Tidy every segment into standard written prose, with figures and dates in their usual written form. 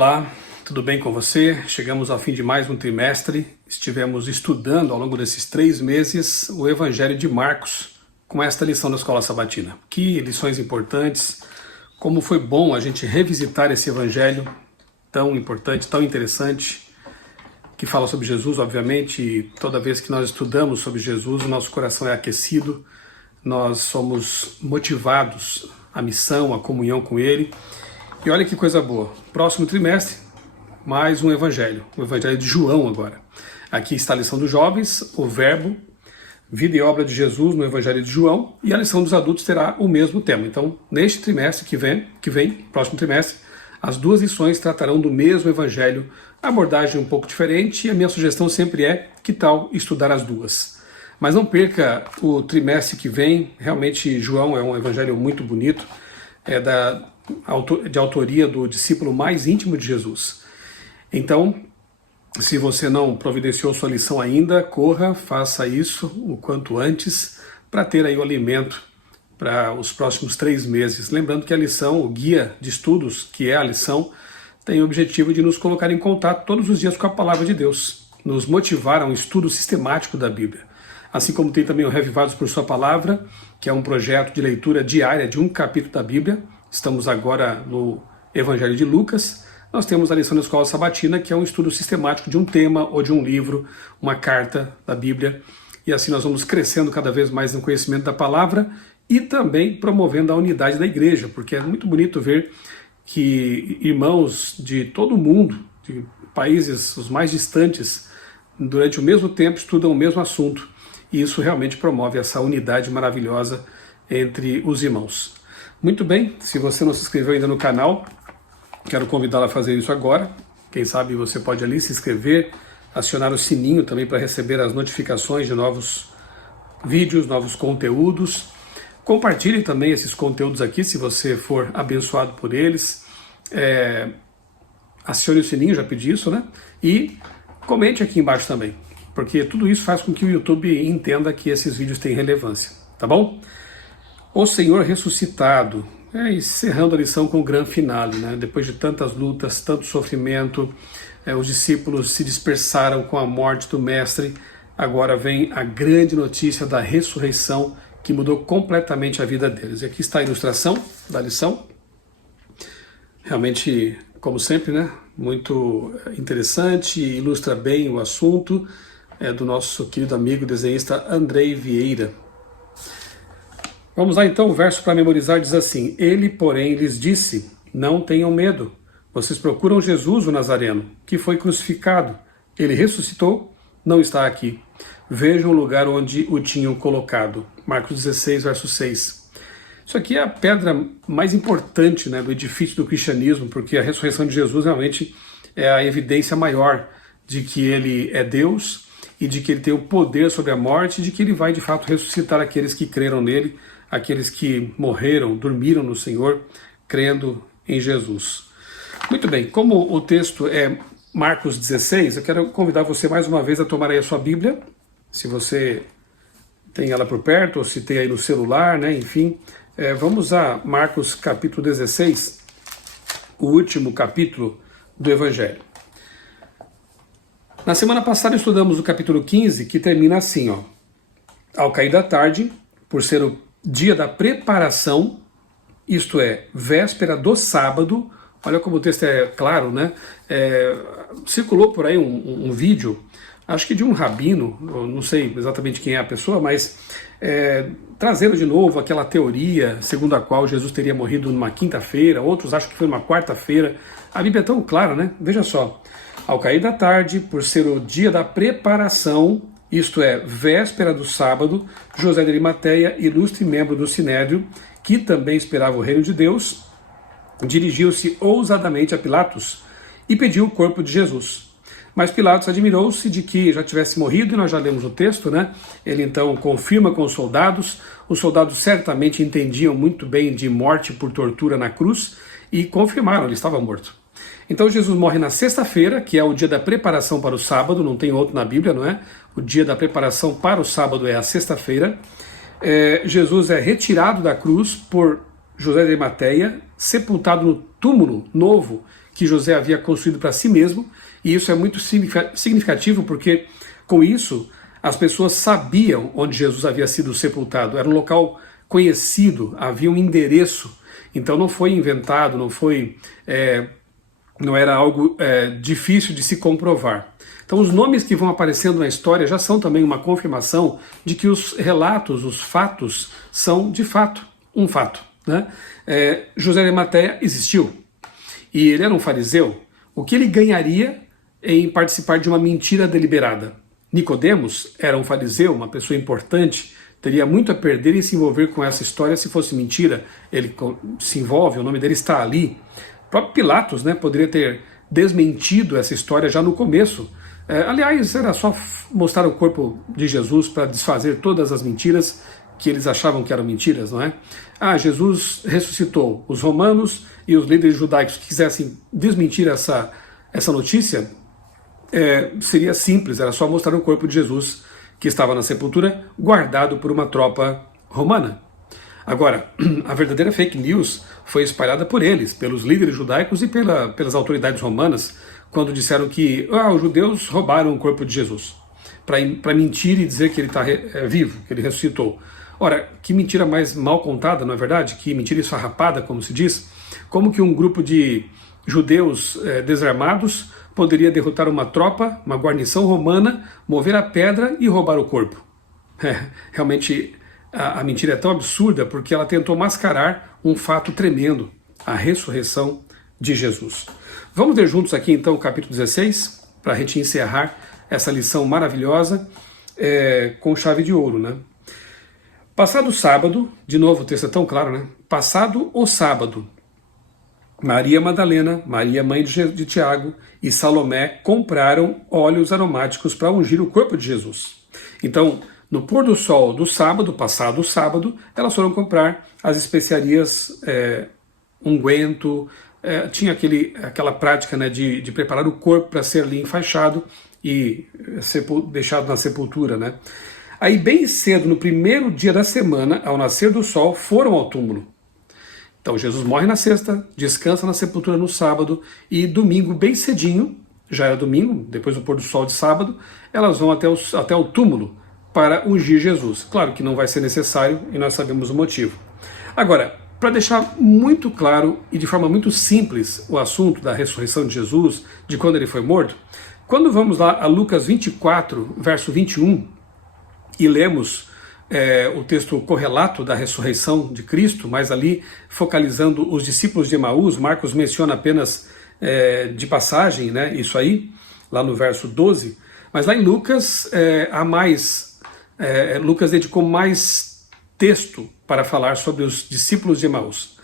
Olá, tudo bem com você? Chegamos ao fim de mais um trimestre. Estivemos estudando ao longo desses 3 meses o Evangelho de Marcos com esta lição da Escola Sabatina. Que lições importantes, como foi bom a gente revisitar esse Evangelho tão importante, tão interessante, que fala sobre Jesus, obviamente, e toda vez que nós estudamos sobre Jesus, o nosso coração é aquecido, nós somos motivados à missão, à comunhão com Ele. E olha que coisa boa, próximo trimestre, mais um Evangelho, o Evangelho de João agora. Aqui está a lição dos jovens, o verbo, vida e obra de Jesus no Evangelho de João, e a lição dos adultos terá o mesmo tema. Então, neste trimestre que vem, próximo trimestre, as duas lições tratarão do mesmo Evangelho, abordagem um pouco diferente, e a minha sugestão sempre é, que tal estudar as duas? Mas não perca o trimestre que vem, realmente João é um Evangelho muito bonito, de autoria do discípulo mais íntimo de Jesus. Então, se você não providenciou sua lição ainda, corra, faça isso o quanto antes, para ter aí o alimento para os próximos 3 meses. Lembrando que a lição, o guia de estudos, que é a lição, tem o objetivo de nos colocar em contato todos os dias com a palavra de Deus, nos motivar a um estudo sistemático da Bíblia. Assim como tem também o Revivados por Sua Palavra, que é um projeto de leitura diária de um capítulo da Bíblia. Estamos agora no Evangelho de Lucas. Nós temos a lição da Escola Sabatina, que é um estudo sistemático de um tema ou de um livro, uma carta da Bíblia. E assim nós vamos crescendo cada vez mais no conhecimento da palavra e também promovendo a unidade da igreja, porque é muito bonito ver que irmãos de todo o mundo, de países os mais distantes, durante o mesmo tempo estudam o mesmo assunto. E isso realmente promove essa unidade maravilhosa entre os irmãos. Muito bem, se você não se inscreveu ainda no canal, quero convidá-lo a fazer isso agora. Quem sabe você pode ali se inscrever, acionar o sininho também para receber as notificações de novos vídeos, novos conteúdos. Compartilhe também esses conteúdos aqui, se você for abençoado por eles. Acione o sininho, já pedi isso, né? E comente aqui embaixo também, porque tudo isso faz com que o YouTube entenda que esses vídeos têm relevância, tá bom? O Senhor ressuscitado, encerrando a lição com o grande finale, né? Depois de tantas lutas, tanto sofrimento, os discípulos se dispersaram com a morte do Mestre, agora vem a grande notícia da ressurreição que mudou completamente a vida deles. E aqui está a ilustração da lição, realmente, como sempre, né? Muito interessante, ilustra bem o assunto, do nosso querido amigo desenhista Andrei Vieira. Vamos lá então, o verso para memorizar diz assim: Ele, porém, lhes disse, não tenham medo, vocês procuram Jesus o Nazareno, que foi crucificado, ele ressuscitou, não está aqui. Vejam o lugar onde o tinham colocado. Marcos 16, verso 6. Isso aqui é a pedra mais importante, né, do edifício do cristianismo, porque a ressurreição de Jesus realmente é a evidência maior de que ele é Deus e de que ele tem o poder sobre a morte e de que ele vai de fato ressuscitar aqueles que creram nele, aqueles que morreram, dormiram no Senhor, crendo em Jesus. Muito bem, como o texto é Marcos 16, eu quero convidar você mais uma vez a tomar aí a sua Bíblia, se você tem ela por perto, ou se tem aí no celular, né, enfim. Vamos a Marcos capítulo 16, o último capítulo do Evangelho. Na semana passada estudamos o capítulo 15, que termina assim, ó. Ao cair da tarde, por ser o dia da preparação, isto é, véspera do sábado, olha como o texto é claro, né? Circulou por aí um vídeo, acho que de um rabino, eu não sei exatamente quem é a pessoa, mas trazendo de novo aquela teoria segundo a qual Jesus teria morrido numa quinta-feira, outros acham que foi numa quarta-feira. A Bíblia é tão clara, né? Veja só. Ao cair da tarde, por ser o dia da preparação, isto é, véspera do sábado, José de Arimateia, ilustre membro do Sinédrio, que também esperava o reino de Deus, dirigiu-se ousadamente a Pilatos e pediu o corpo de Jesus. Mas Pilatos admirou-se de que já tivesse morrido, e nós já lemos o texto, né? Ele então confirma com os soldados certamente entendiam muito bem de morte por tortura na cruz, e confirmaram, ele estava morto. Então Jesus morre na sexta-feira, que é o dia da preparação para o sábado, não tem outro na Bíblia, não é? O dia da preparação para o sábado é a sexta-feira. Jesus é retirado da cruz por José de Arimateia, sepultado no túmulo novo que José havia construído para si mesmo, e isso é muito significativo porque, com isso, as pessoas sabiam onde Jesus havia sido sepultado, era um local conhecido, havia um endereço, então não foi inventado, não era algo difícil de se comprovar. Então os nomes que vão aparecendo na história já são também uma confirmação de que os relatos, os fatos, são de fato um fato, né? José de Arimateia existiu e ele era um fariseu. O que ele ganharia em participar de uma mentira deliberada? Nicodemos era um fariseu, uma pessoa importante, teria muito a perder em se envolver com essa história se fosse mentira. Ele se envolve, o nome dele está ali. O próprio Pilatos, né, poderia ter desmentido essa história já no começo. Aliás, era só mostrar o corpo de Jesus para desfazer todas as mentiras que eles achavam que eram mentiras, não é? Jesus ressuscitou. Os romanos e os líderes judaicos que quisessem desmentir essa notícia, seria simples, era só mostrar o corpo de Jesus que estava na sepultura, guardado por uma tropa romana. Agora, a verdadeira fake news foi espalhada por eles, pelos líderes judaicos e pelas autoridades romanas, quando disseram que os judeus roubaram o corpo de Jesus, para mentir e dizer que ele está vivo, que ele ressuscitou. Ora, que mentira mais mal contada, não é verdade? Que mentira esfarrapada, como se diz. Como que um grupo de judeus desarmados poderia derrotar uma tropa, uma guarnição romana, mover a pedra e roubar o corpo? Realmente a mentira é tão absurda porque ela tentou mascarar um fato tremendo, a ressurreição de Jesus. Vamos ver juntos aqui então o capítulo 16, para a gente encerrar essa lição maravilhosa com chave de ouro, né? Passado o sábado, de novo o texto é tão claro, né? Passado o sábado, Maria Madalena, Maria mãe de Tiago e Salomé compraram óleos aromáticos para ungir o corpo de Jesus. Então, no pôr do sol do sábado, passado o sábado, elas foram comprar as especiarias, unguento, tinha aquela prática, né, de preparar o corpo para ser ali enfaixado e deixado na sepultura, né? Aí bem cedo, no primeiro dia da semana, ao nascer do sol, foram ao túmulo. Então Jesus morre na sexta, descansa na sepultura no sábado e domingo bem cedinho, já era domingo, depois do pôr do sol de sábado, elas vão até o túmulo para ungir Jesus. Claro que não vai ser necessário e nós sabemos o motivo. Agora, para deixar muito claro e de forma muito simples o assunto da ressurreição de Jesus, de quando ele foi morto, quando vamos lá a Lucas 24, verso 21, e lemos o texto correlato da ressurreição de Cristo, mas ali focalizando os discípulos de Emaús, Marcos menciona apenas de passagem, né, isso aí, lá no verso 12, mas lá em Lucas, Lucas dedicou mais texto para falar sobre os discípulos de Emaús.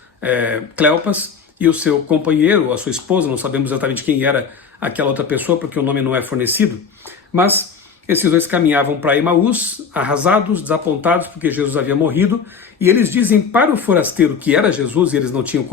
Cleopas e o seu companheiro, a sua esposa, não sabemos exatamente quem era aquela outra pessoa, porque o nome não é fornecido, mas esses dois caminhavam para Emaús, arrasados, desapontados, porque Jesus havia morrido, e eles dizem para o forasteiro que era Jesus, e eles não tinham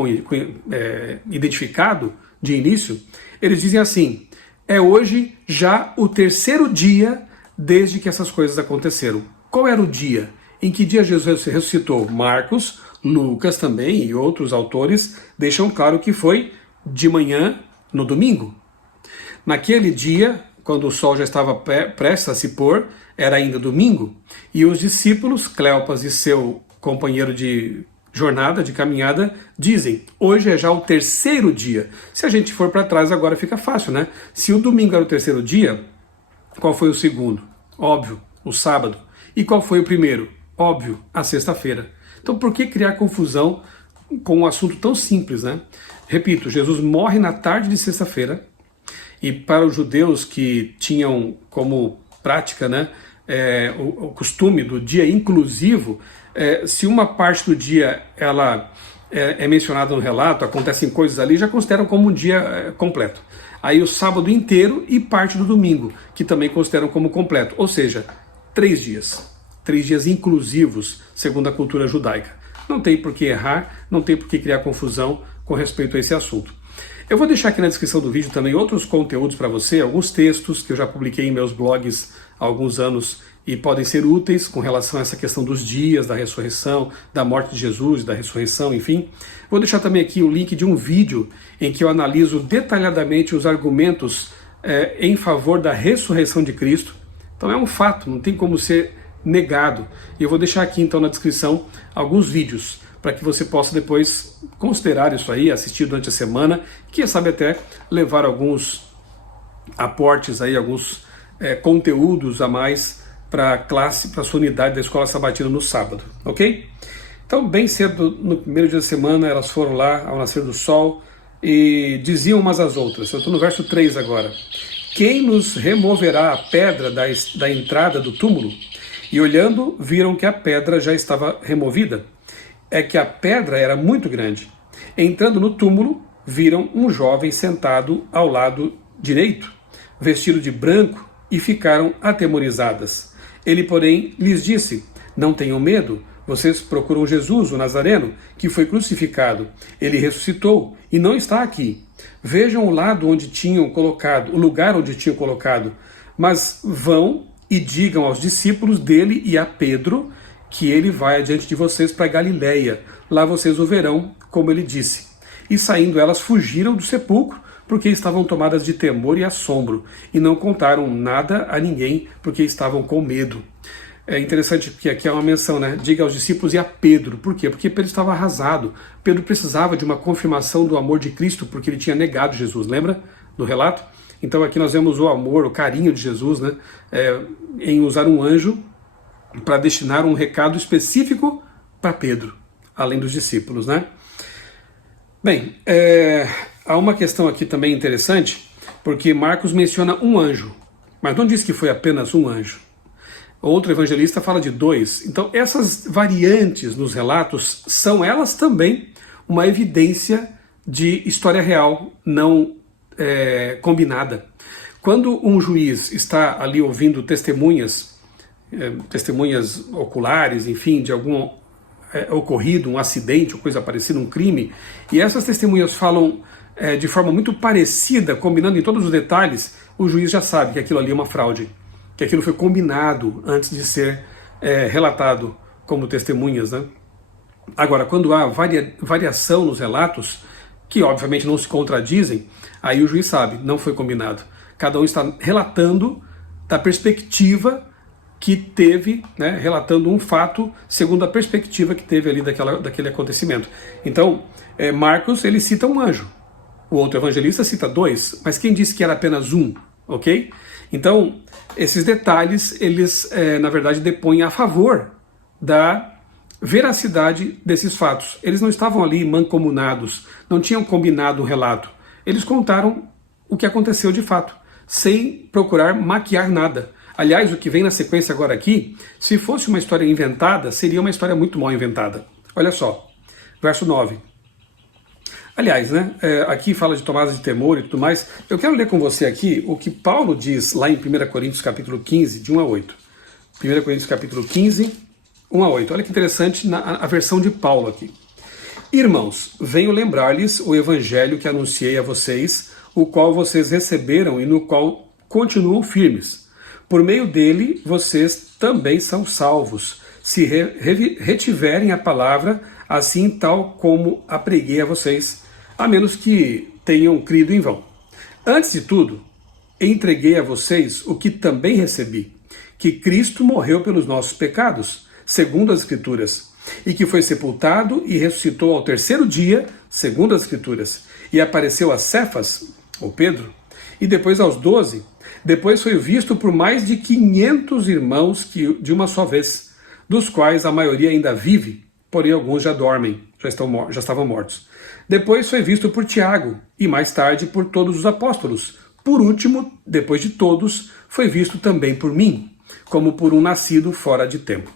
identificado de início, eles dizem assim: é hoje já o terceiro dia desde que essas coisas aconteceram. Qual era o dia? Em que dia Jesus ressuscitou? Marcos, Lucas também e outros autores deixam claro que foi de manhã no domingo. Naquele dia, quando o sol já estava prestes a se pôr, era ainda domingo, e os discípulos, Cleopas e seu companheiro de jornada, de caminhada, dizem: hoje é já o terceiro dia. Se a gente for para trás agora fica fácil, né? Se o domingo era o terceiro dia, qual foi o segundo? Óbvio, o sábado. E qual foi o primeiro? Óbvio, a sexta-feira. Então por que criar confusão com um assunto tão simples, né? Repito, Jesus morre na tarde de sexta-feira, e para os judeus que tinham como prática, né, o costume do dia inclusivo, se uma parte do dia ela é mencionada no relato, acontecem coisas ali, já consideram como um dia completo. Aí o sábado inteiro e parte do domingo, que também consideram como completo. Ou seja, 3 dias. 3 dias inclusivos, segundo a cultura judaica. Não tem por que errar, não tem por que criar confusão com respeito a esse assunto. Eu vou deixar aqui na descrição do vídeo também outros conteúdos para você, alguns textos que eu já publiquei em meus blogs há alguns anos e podem ser úteis com relação a essa questão dos dias, da ressurreição, da morte de Jesus, da ressurreição, enfim. Vou deixar também aqui o link de um vídeo em que eu analiso detalhadamente os argumentos em favor da ressurreição de Cristo. Então é um fato, não tem como ser negado. E eu vou deixar aqui então na descrição alguns vídeos para que você possa depois considerar isso aí, assistir durante a semana, quem sabe até levar alguns aportes aí, alguns conteúdos a mais para a classe, para a sua unidade da Escola Sabatina no sábado, ok? Então, bem cedo, no primeiro dia da semana, elas foram lá ao nascer do sol e diziam umas às outras. Eu estou no verso 3 agora. Quem nos removerá a pedra da entrada do túmulo? E olhando, viram que a pedra já estava removida. É que a pedra era muito grande. Entrando no túmulo, viram um jovem sentado ao lado direito, vestido de branco, e ficaram atemorizadas. Ele, porém, lhes disse: não tenham medo, vocês procuram Jesus, o Nazareno, que foi crucificado. Ele ressuscitou e não está aqui. Vejam o lado onde tinham colocado, o lugar onde tinham colocado. Mas vão e digam aos discípulos dele e a Pedro que ele vai adiante de vocês para Galiléia. Lá vocês o verão, como ele disse. E saindo elas fugiram do sepulcro, porque estavam tomadas de temor e assombro, e não contaram nada a ninguém, porque estavam com medo. É interessante porque aqui é uma menção, né? Diga aos discípulos e a Pedro. Por quê? Porque Pedro estava arrasado. Pedro precisava de uma confirmação do amor de Cristo, porque ele tinha negado Jesus, lembra do relato? Então aqui nós vemos o amor, o carinho de Jesus, né? Em usar um anjo para destinar um recado específico para Pedro, além dos discípulos, né? Bem, há uma questão aqui também interessante, porque Marcos menciona um anjo, mas não diz que foi apenas um anjo. Outro evangelista fala de 2. Então essas variantes nos relatos são elas também uma evidência de história real, não combinada. Quando um juiz está ali ouvindo testemunhas oculares, enfim, de algum ocorrido, um acidente ou coisa parecida, um crime, e essas testemunhas falam de forma muito parecida, combinando em todos os detalhes, o juiz já sabe que aquilo ali é uma fraude, que aquilo foi combinado antes de ser relatado como testemunhas, né? Agora, quando há variação nos relatos, que obviamente não se contradizem, aí o juiz sabe, não foi combinado. Cada um está relatando da perspectiva que teve, né, relatando um fato segundo a perspectiva que teve ali daquele acontecimento. Então, Marcos, ele cita um anjo, o outro evangelista cita 2, mas quem disse que era apenas um, ok? Então, esses detalhes, eles, na verdade, depõem a favor da veracidade desses fatos. Eles não estavam ali mancomunados, não tinham combinado o relato. Eles contaram o que aconteceu de fato, sem procurar maquiar nada. Aliás, o que vem na sequência agora aqui, se fosse uma história inventada, seria uma história muito mal inventada. Olha só, verso 9. Aliás, né, aqui fala de tomadas de temor e tudo mais. Eu quero ler com você aqui o que Paulo diz lá em 1 Coríntios capítulo 15, de 1 a 8. 1 Coríntios capítulo 15, 1 a 8. Olha que interessante a versão de Paulo aqui. Irmãos, venho lembrar-lhes o evangelho que anunciei a vocês, o qual vocês receberam e no qual continuam firmes. Por meio dele, vocês também são salvos, se retiverem a palavra, assim tal como a preguei a vocês, a menos que tenham crido em vão. Antes de tudo, entreguei a vocês o que também recebi, que Cristo morreu pelos nossos pecados, segundo as Escrituras, e que foi sepultado e ressuscitou ao terceiro dia, segundo as Escrituras, e apareceu a Cefas, ou Pedro, e depois aos 12. Depois foi visto por mais de 500 irmãos de uma só vez, dos quais a maioria ainda vive, porém alguns já dormem, já estavam mortos. Depois foi visto por Tiago, e mais tarde por todos os apóstolos. Por último, depois de todos, foi visto também por mim, como por um nascido fora de tempo.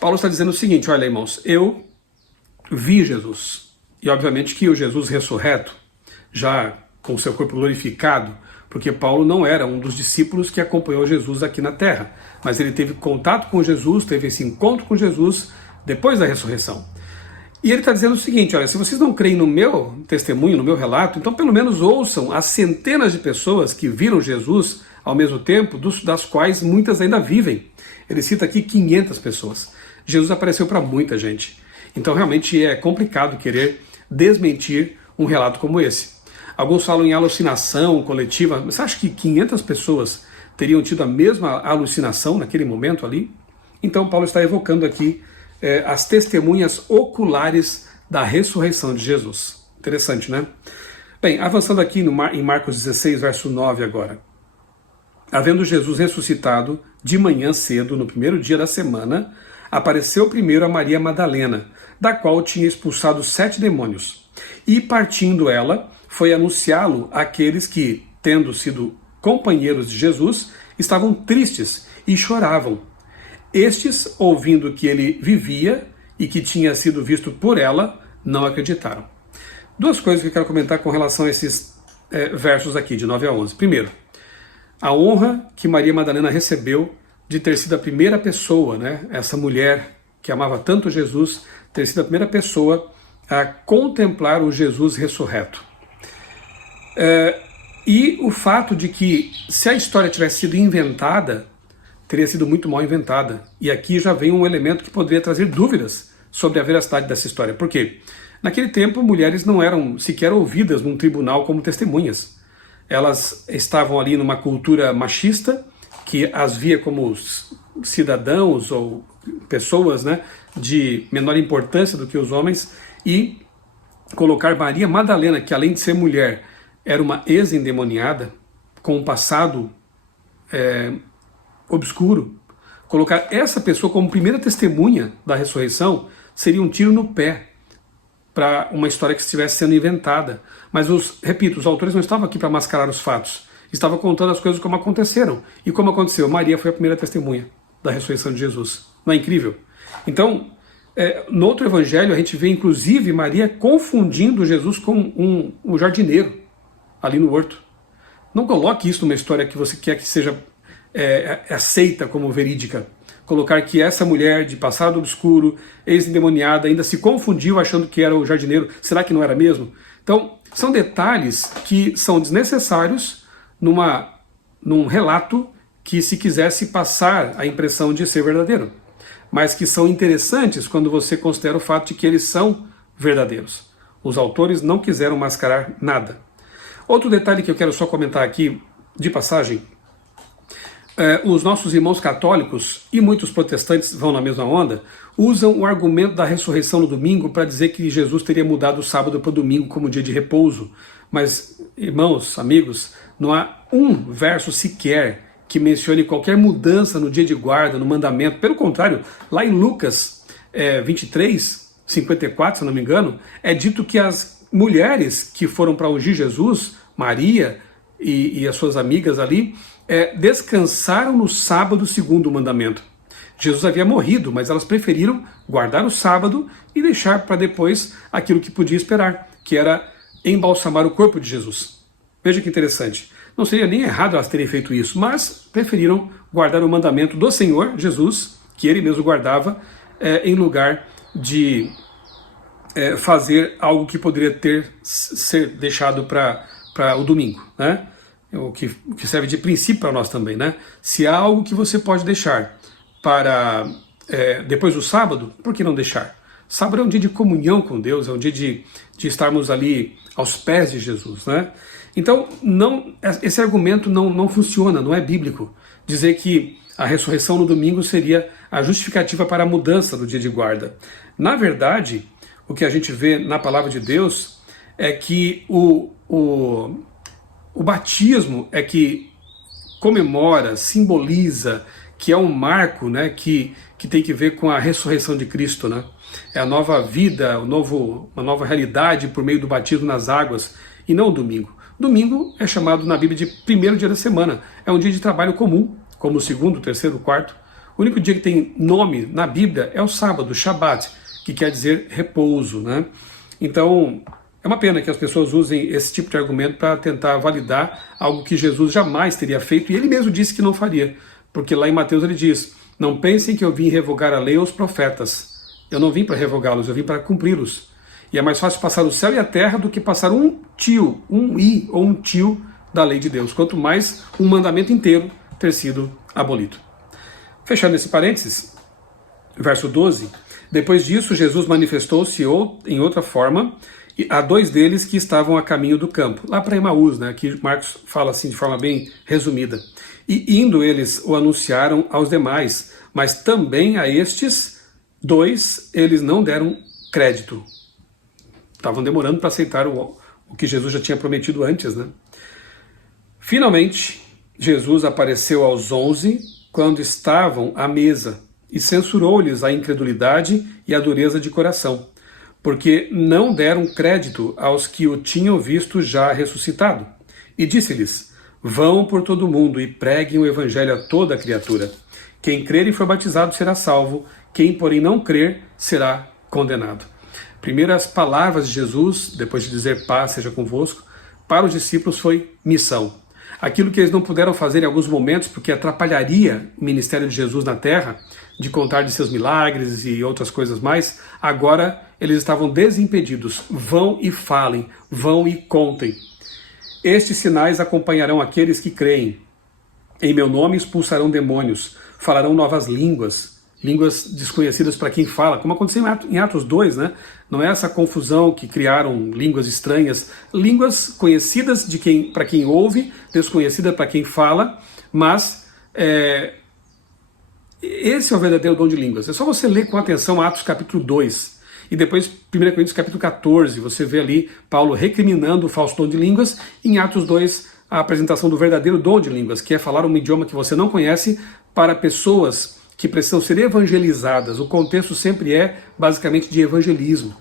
Paulo está dizendo o seguinte: olha, irmãos, eu vi Jesus, e obviamente que o Jesus ressurreto, já com seu corpo glorificado, porque Paulo não era um dos discípulos que acompanhou Jesus aqui na terra, mas ele teve contato com Jesus, teve esse encontro com Jesus depois da ressurreição. E ele está dizendo o seguinte: olha, se vocês não creem no meu testemunho, no meu relato, então pelo menos ouçam as centenas de pessoas que viram Jesus ao mesmo tempo, das quais muitas ainda vivem. Ele cita aqui 500 pessoas. Jesus apareceu para muita gente. Então realmente é complicado querer desmentir um relato como esse. Alguns falam em alucinação coletiva. Você acha que 500 pessoas teriam tido a mesma alucinação naquele momento ali? Então Paulo está evocando aqui as testemunhas oculares da ressurreição de Jesus. Interessante, né? Bem, avançando aqui em Marcos 16, verso 9 agora. Havendo Jesus ressuscitado de manhã cedo, no primeiro dia da semana, apareceu primeiro a Maria Madalena, da qual tinha expulsado 7 demônios. E partindo ela, foi anunciá-lo àqueles que, tendo sido companheiros de Jesus, estavam tristes e choravam. Estes, ouvindo que ele vivia e que tinha sido visto por ela, não acreditaram. Duas coisas que eu quero comentar com relação a esses versos aqui, de 9 a 11. Primeiro, a honra que Maria Madalena recebeu de ter sido a primeira pessoa, né, essa mulher que amava tanto Jesus, ter sido a primeira pessoa a contemplar o Jesus ressurreto. E o fato de que, se a história tivesse sido inventada, teria sido muito mal inventada. E aqui já vem um elemento que poderia trazer dúvidas sobre a veracidade dessa história. Por quê? Naquele tempo, mulheres não eram sequer ouvidas num tribunal como testemunhas. Elas estavam ali numa cultura machista, que as via como cidadãos ou pessoas, né, de menor importância do que os homens, e colocar Maria Madalena, que além de ser mulher, era uma ex-endemoniada, com um passado obscuro, colocar essa pessoa como primeira testemunha da ressurreição seria um tiro no pé para uma história que estivesse sendo inventada. Mas, repito, os autores não estavam aqui para mascarar os fatos, estavam contando as coisas como aconteceram. E como aconteceu? Maria foi a primeira testemunha da ressurreição de Jesus. Não é incrível? Então, no outro evangelho, a gente vê inclusive Maria confundindo Jesus com um jardineiro ali no horto. Não coloque isso numa história que você quer que seja aceita como verídica. Colocar que essa mulher de passado obscuro, ex-endemoniada, ainda se confundiu achando que era o jardineiro. Será que não era mesmo? Então, são detalhes que são desnecessários num relato que se quisesse passar a impressão de ser verdadeiro, mas que são interessantes quando você considera o fato de que eles são verdadeiros. Os autores não quiseram mascarar nada. Outro detalhe que eu quero só comentar aqui, de passagem, os nossos irmãos católicos e muitos protestantes vão na mesma onda, usam o argumento da ressurreição no domingo para dizer que Jesus teria mudado o sábado para o domingo como dia de repouso. Mas, irmãos, amigos, não há um verso sequer que mencione qualquer mudança no dia de guarda, no mandamento. Pelo contrário, lá em Lucas 23, 54, se não me engano, é dito que as mulheres que foram para ungir Jesus, Maria e as suas amigas ali, descansaram no sábado segundo o mandamento. Jesus havia morrido, mas elas preferiram guardar o sábado e deixar para depois aquilo que podia esperar, que era embalsamar o corpo de Jesus. Veja que interessante. Não seria nem errado elas terem feito isso, mas preferiram guardar o mandamento do Senhor Jesus, que ele mesmo guardava, em lugar de fazer algo que poderia ser deixado para o domingo, né? O que serve de princípio para nós também, né? Se há algo que você pode deixar para depois do sábado, por que não deixar? Sábado é um dia de comunhão com Deus, é um dia de estarmos ali aos pés de Jesus, né? Então, esse argumento não funciona, não é bíblico. Dizer que a ressurreição no domingo seria a justificativa para a mudança do dia de guarda. Na verdade, o que a gente vê na palavra de Deus é que o batismo é que comemora, simboliza, que é um marco, né, que tem que ver com a ressurreição de Cristo, né? É a nova vida, uma nova realidade por meio do batismo nas águas, e não o domingo. Domingo é chamado na Bíblia de primeiro dia da semana. É um dia de trabalho comum, como o segundo, o terceiro, o quarto. O único dia que tem nome na Bíblia é o sábado, Shabat, que quer dizer repouso, né? Então, é uma pena que as pessoas usem esse tipo de argumento para tentar validar algo que Jesus jamais teria feito, e ele mesmo disse que não faria, porque lá em Mateus ele diz: não pensem que eu vim revogar a lei ou os profetas. Eu não vim para revogá-los, eu vim para cumpri-los. E é mais fácil passar o céu e a terra do que passar um i ou um tio da lei de Deus, quanto mais um mandamento inteiro ter sido abolido. Fechando esse parênteses, verso 12, depois disso Jesus manifestou-se em outra forma a dois deles que estavam a caminho do campo, lá para Emaús, né? Aqui Marcos fala assim de forma bem resumida. E indo eles o anunciaram aos demais, mas também a estes dois eles não deram crédito. Estavam demorando para aceitar o que Jesus já tinha prometido antes, né? Finalmente, Jesus apareceu aos 11 quando estavam à mesa e censurou-lhes a incredulidade e a dureza de coração, porque não deram crédito aos que o tinham visto já ressuscitado. E disse-lhes: vão por todo o mundo e preguem o evangelho a toda a criatura. Quem crer e for batizado será salvo, quem porém não crer será condenado. Primeiras palavras de Jesus, depois de dizer paz seja convosco, para os discípulos foi missão. Aquilo que eles não puderam fazer em alguns momentos, porque atrapalharia o ministério de Jesus na terra, de contar de seus milagres e outras coisas mais, agora eles estavam desimpedidos. Vão e falem, vão e contem. Estes sinais acompanharão aqueles que creem. Em meu nome expulsarão demônios, falarão novas línguas, línguas desconhecidas para quem fala, como aconteceu em Atos 2, né? Não é essa confusão que criaram línguas estranhas, línguas conhecidas para quem ouve, desconhecida para quem fala, mas esse é o verdadeiro dom de línguas. É só você ler com atenção Atos capítulo 2 e depois 1 Coríntios capítulo 14, você vê ali Paulo recriminando o falso dom de línguas, e em Atos 2 a apresentação do verdadeiro dom de línguas, que é falar um idioma que você não conhece para pessoas que precisam ser evangelizadas. O contexto sempre é basicamente de evangelismo.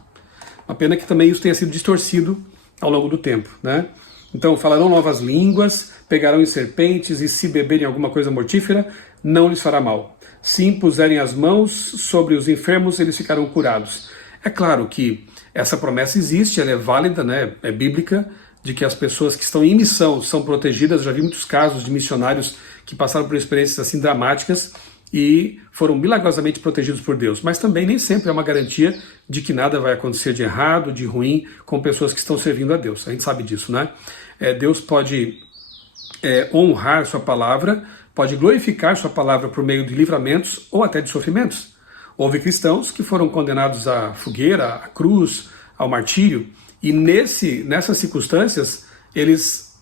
Uma pena que também isso tenha sido distorcido ao longo do tempo, né? Então, falarão novas línguas, pegarão em serpentes, e se beberem alguma coisa mortífera, não lhes fará mal. Se impuserem as mãos sobre os enfermos, eles ficarão curados. É claro que essa promessa existe, ela é válida, né? É bíblica, de que as pessoas que estão em missão são protegidas. Já vi muitos casos de missionários que passaram por experiências assim dramáticas e foram milagrosamente protegidos por Deus. Mas também nem sempre é uma garantia de que nada vai acontecer de errado, de ruim, com pessoas que estão servindo a Deus. A gente sabe disso, né? Deus pode honrar sua palavra, pode glorificar sua palavra por meio de livramentos ou até de sofrimentos. Houve cristãos que foram condenados à fogueira, à cruz, ao martírio, e nessas circunstâncias eles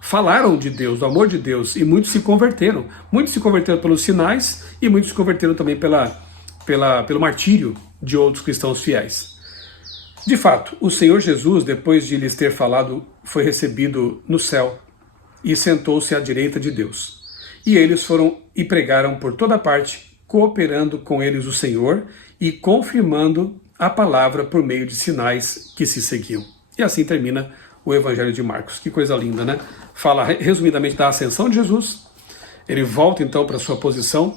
falaram de Deus, do amor de Deus, e muitos se converteram. Muitos se converteram pelos sinais e muitos se converteram também pelo martírio de outros cristãos fiéis. De fato, o Senhor Jesus, depois de lhes ter falado, foi recebido no céu e sentou-se à direita de Deus. E eles foram e pregaram por toda parte, cooperando com eles o Senhor e confirmando a palavra por meio de sinais que se seguiam. E assim termina o Evangelho de Marcos. Que coisa linda, né? Fala resumidamente da ascensão de Jesus. Ele volta então para sua posição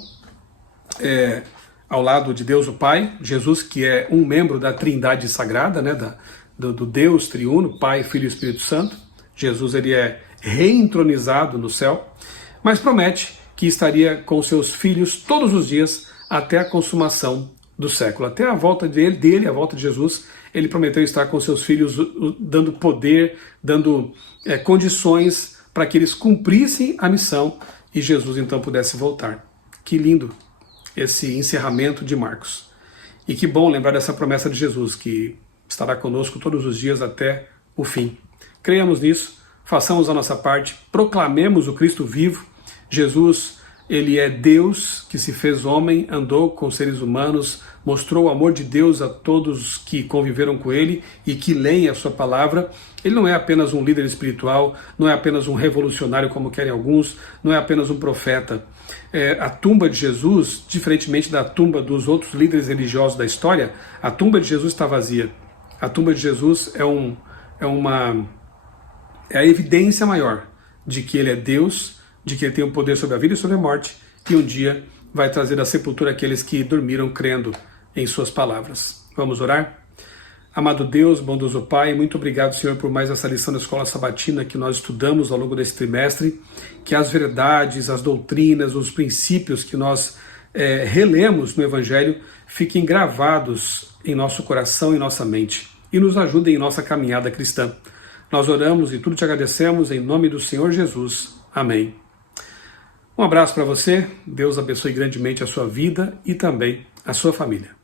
ao lado de Deus o Pai. Jesus, que é um membro da Trindade Sagrada, né? do Deus triuno, Pai, Filho e Espírito Santo. Jesus ele é reentronizado no céu, mas promete que estaria com seus filhos todos os dias até a consumação do século. Até a volta dele, a volta de Jesus, ele prometeu estar com seus filhos, dando poder, dando condições para que eles cumprissem a missão e Jesus então pudesse voltar. Que lindo esse encerramento de Marcos. E que bom lembrar dessa promessa de Jesus, que estará conosco todos os dias até o fim. Creiamos nisso, façamos a nossa parte, proclamemos o Cristo vivo. Jesus, ele é Deus que se fez homem, andou com seres humanos, mostrou o amor de Deus a todos que conviveram com ele e que leem a sua palavra. Ele não é apenas um líder espiritual, não é apenas um revolucionário como querem alguns, não é apenas um profeta. A tumba de Jesus, diferentemente da tumba dos outros líderes religiosos da história, a tumba de Jesus está vazia. A tumba de Jesus é a evidência maior de que ele é Deus, de que ele tem o poder sobre a vida e sobre a morte, e um dia vai trazer à sepultura aqueles que dormiram crendo em suas palavras. Vamos orar? Amado Deus, bondoso Pai, muito obrigado, Senhor, por mais essa lição da Escola Sabatina que nós estudamos ao longo desse trimestre, que as verdades, as doutrinas, os princípios que nós relemos no Evangelho fiquem gravados em nosso coração e nossa mente e nos ajudem em nossa caminhada cristã. Nós oramos e tudo te agradecemos em nome do Senhor Jesus. Amém. Um abraço para você, Deus abençoe grandemente a sua vida e também a sua família.